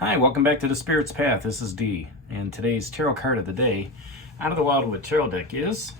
Hi, welcome back to the Spirit's Path. This is Dee, and today's tarot card of the day out of the Wildwood Tarot deck is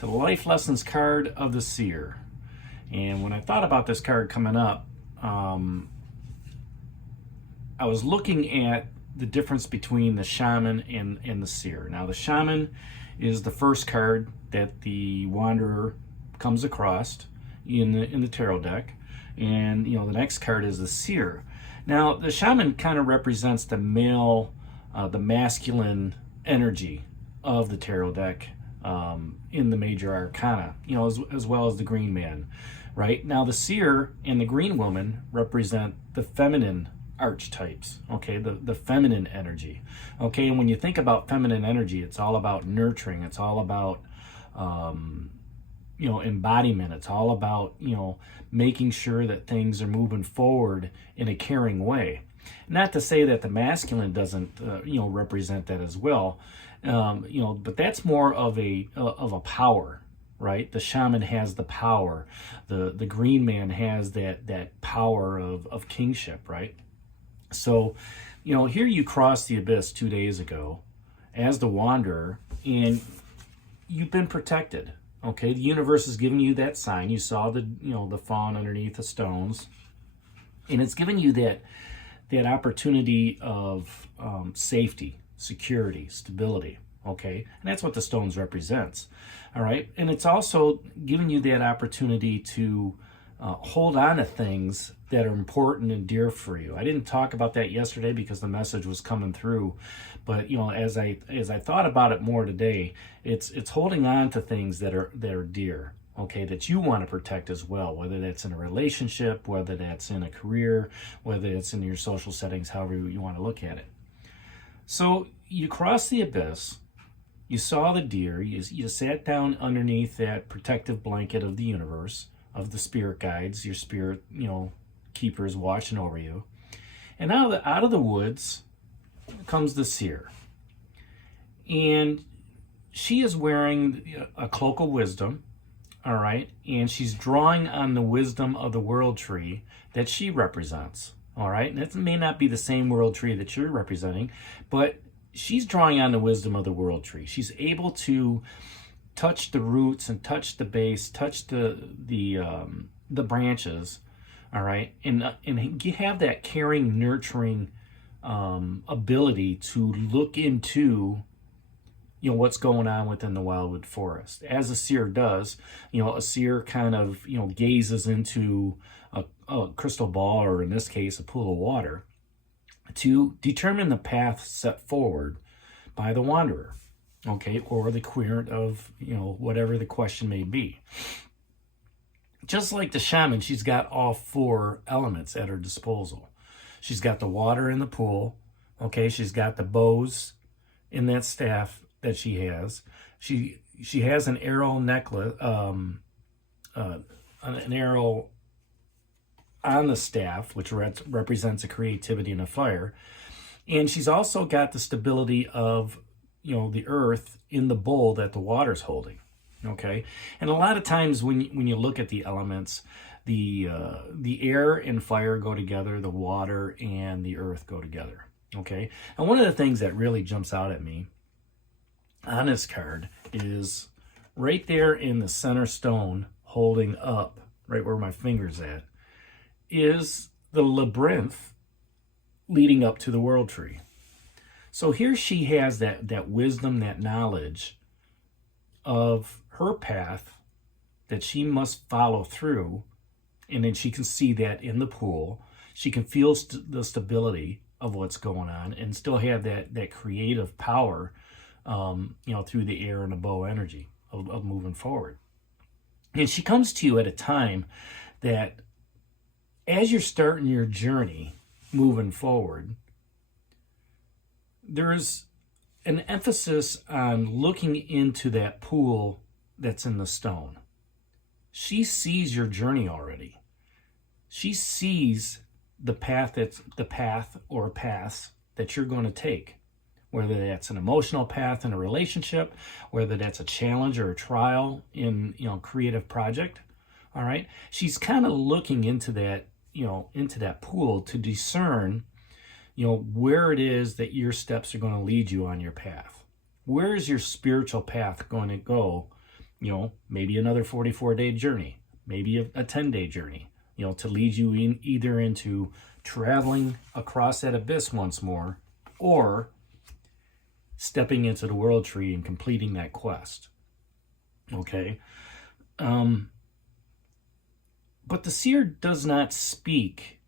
the Life Lessons card of the Seer. And when I thought about this card coming up, I was looking at the difference between the Shaman and the Seer. Now, the Shaman is the first card that the Wanderer comes across in the tarot deck, and the next card is the Seer. Now, the Shaman kind of represents the male, the masculine energy of the tarot deck in the major arcana, as well as the Green Man, right? Now, the Seer and the Green Woman represent the feminine archetypes, okay, the feminine energy, okay? And when you think about feminine energy, it's all about nurturing, it's all about embodiment. It's all about, making sure that things are moving forward in a caring way. Not to say that the masculine doesn't, represent that as well, but that's more of a power, right? The Shaman has the power. The Green Man has that power of kingship, right? So, here you crossed the abyss 2 days ago as the Wanderer, and you've been protected. Okay, the universe is giving you that sign. You saw the fawn underneath the stones, and it's giving you that opportunity of safety, security, stability. Okay, and that's what the stones represents. All right, and it's also giving you that opportunity to hold on to things that are important and dear for you. I didn't talk about that yesterday because the message was coming through, but as I thought about it more today, it's holding on to things that are dear, okay, that you want to protect as well, whether that's in a relationship, whether that's in a career, whether it's in your social settings, however you want to look at it. So you crossed the abyss, you saw the deer, you sat down underneath that protective blanket of the universe, of the spirit guides, your spirit, keepers watching over you. And out of the woods comes the Seer. And she is wearing a cloak of wisdom, all right? And she's drawing on the wisdom of the world tree that she represents, all right? And it may not be the same world tree that you're representing, but she's drawing on the wisdom of the world tree. She's able to touch the roots and touch the base, touch the branches, all right, and you have that caring, nurturing ability to look into what's going on within the wildwood forest, as a Seer does. A Seer kind of gazes into a crystal ball, or in this case a pool of water, to determine the path set forward by the Wanderer, okay, or the querent of whatever the question may be. Just like the Shaman, she's got all four elements at her disposal. She's got the water in the pool, okay, she's got the bows in that staff that she has. She has an arrow necklace, an arrow on the staff, which represents a creativity and a fire. And she's also got the stability of the earth in the bowl that the water's holding, okay? And a lot of times when you look at the elements, the air and fire go together, the water and the earth go together, okay? And one of the things that really jumps out at me on this card is right there in the center stone, holding up, right where my finger's at, is the labyrinth leading up to the world tree. So here she has that wisdom, that knowledge of her path that she must follow through, and then she can see that in the pool. She can feel the stability of what's going on and still have that creative power, through the air and the bow energy of moving forward. And she comes to you at a time that, as you're starting your journey moving forward, there's an emphasis on looking into that pool that's in the stone. She sees your journey already. She sees the path or paths that you're going to take, whether that's an emotional path in a relationship, whether that's a challenge or a trial in creative project. All right, she's kind of looking into that into that pool to discern where it is that your steps are going to lead you on your path. Where is your spiritual path going to go? Maybe another 44-day journey, maybe a 10-day journey, to lead you either into traveling across that abyss once more, or stepping into the world tree and completing that quest. Okay? But the seer does not speak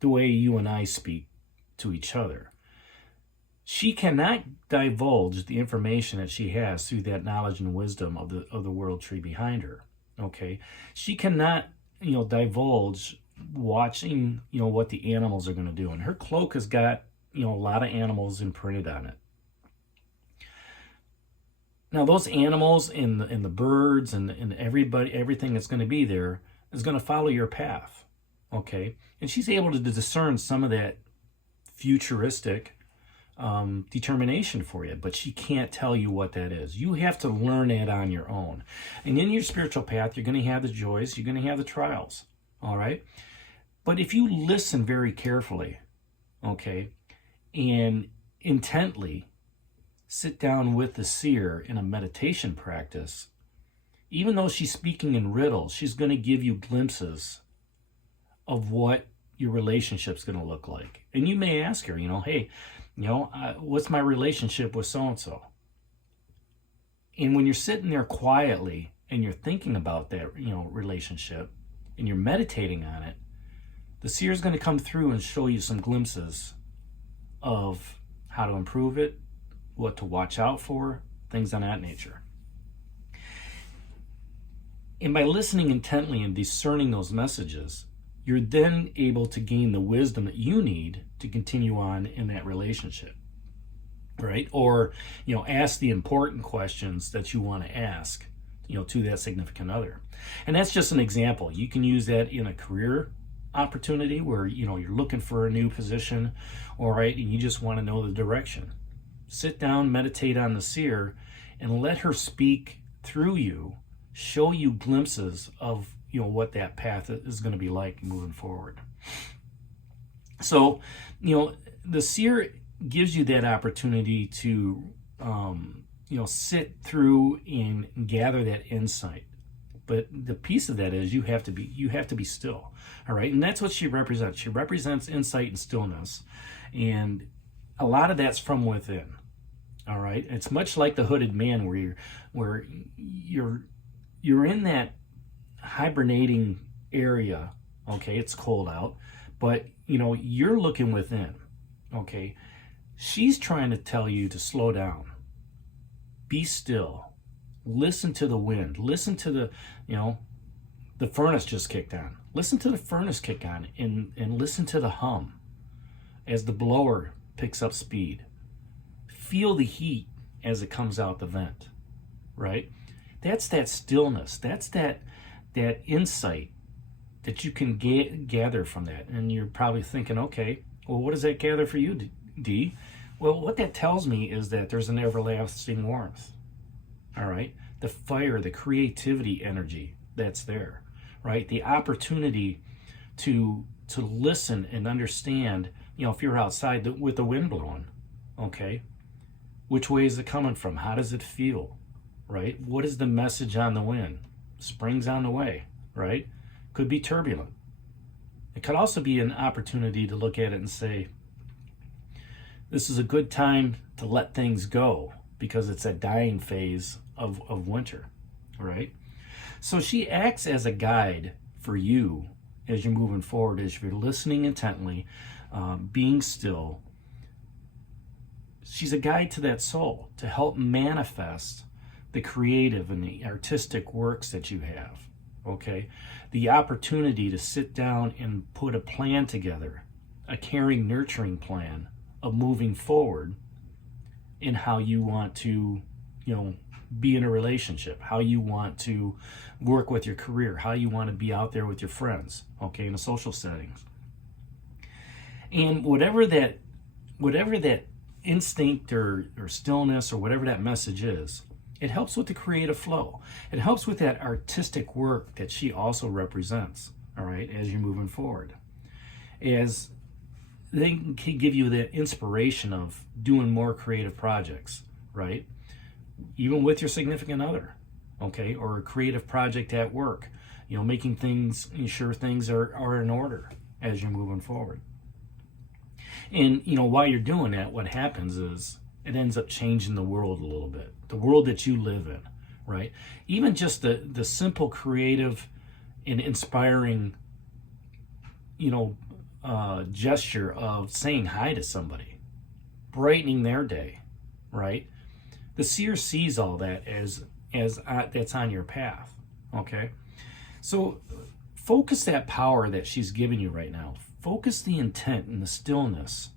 the way you and I speak to each other. She cannot divulge the information that she has through that knowledge and wisdom of the world tree behind her. Okay? She cannot, divulge watching, what the animals are going to do. And her cloak has got, a lot of animals imprinted on it. Now, those animals and the birds and everything that's going to be there is going to follow your path, okay? And she's able to discern some of that futuristic determination for you, but she can't tell you what that is. You have to learn it on your own. And in your spiritual path, you're going to have the joys, you're going to have the trials, all right? But if you listen very carefully, okay, and intently sit down with the seer in a meditation practice, even though she's speaking in riddles, she's going to give you glimpses of what your relationship's going to look like. And you may ask her, hey, what's my relationship with so-and-so? And when you're sitting there quietly and you're thinking about that, relationship, and you're meditating on it, the seer's going to come through and show you some glimpses of how to improve it, what to watch out for, things of that nature. And by listening intently and discerning those messages, you're then able to gain the wisdom that you need to continue on in that relationship, right? Or, ask the important questions that you want to ask, to that significant other. And that's just an example. You can use that in a career opportunity where, you're looking for a new position, all right, and you just want to know the direction. Sit down, meditate on the seer, and let her speak through you, show you glimpses of what that path is going to be like moving forward. So, the seer gives you that opportunity to, sit through and gather that insight. But the piece of that is you have to be still, all right? And that's what she represents. She represents insight and stillness, and a lot of that's from within, all right? It's much like the hooded man, where you're in that hibernating area. Okay, it's cold out, but you're looking within. Okay, she's trying to tell you to slow down, be still, listen to the wind, listen to the furnace just kicked on. Listen to the furnace kick on, and listen to the hum as the blower picks up speed. Feel the heat as it comes out the vent, right? That's that stillness. That's that insight that you can gather from that. And you're probably thinking, okay, well, what does that gather for you, Dee? Well, what that tells me is that there's an everlasting warmth, all right? The fire, the creativity energy that's there, right? The opportunity to listen and understand, if you're outside with the wind blowing, okay, which way is it coming from? How does it feel, right? What is the message on the wind? Spring's on the way, right? Could be turbulent. It could also be an opportunity to look at it and say, this is a good time to let things go because it's a dying phase of winter, right? So she acts as a guide for you as you're moving forward, as you're listening intently, being still. She's a guide to that soul to help manifest the creative and the artistic works that you have, okay? The opportunity to sit down and put a plan together, a caring, nurturing plan of moving forward in how you want to, be in a relationship, how you want to work with your career, how you want to be out there with your friends, okay, in a social settings. And whatever that instinct or stillness or whatever that message is, it helps with the creative flow. It helps with that artistic work that she also represents, all right, as you're moving forward. As they can give you the inspiration of doing more creative projects, right? Even with your significant other, okay, or a creative project at work, making things, sure things are in order as you're moving forward. And, while you're doing that, what happens is it ends up changing the world a little bit, the world that you live in, right? Even just the simple creative and inspiring, gesture of saying hi to somebody, brightening their day, right? The seer sees all that as that's on your path, okay? So focus that power that she's giving you right now. Focus the intent and the stillness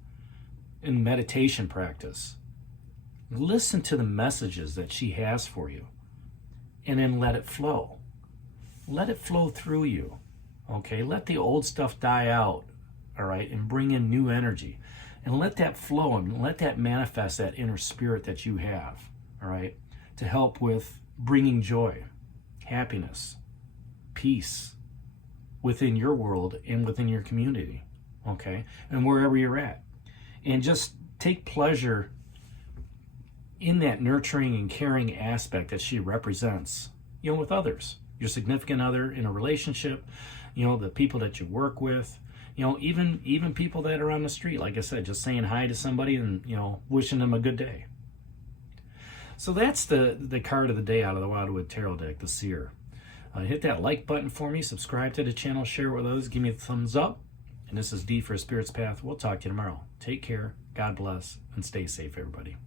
in meditation practice. Listen to the messages that she has for you, and then let it flow. Let it flow through you, okay? Let the old stuff die out, all right, and bring in new energy. And let that flow and let that manifest that inner spirit that you have, all right, to help with bringing joy, happiness, peace within your world and within your community, okay, and wherever you're at. And just take pleasure in that nurturing and caring aspect that she represents, with others, your significant other in a relationship, the people that you work with, even people that are on the street, like I said, just saying hi to somebody and, wishing them a good day. So that's the card of the day out of the Wildwood Tarot deck, the Seer. Hit that like button for me, subscribe to the channel, share it with others, give me a thumbs up. And this is D for a Spirit's Path. We'll talk to you tomorrow. Take care, God bless, and stay safe, everybody.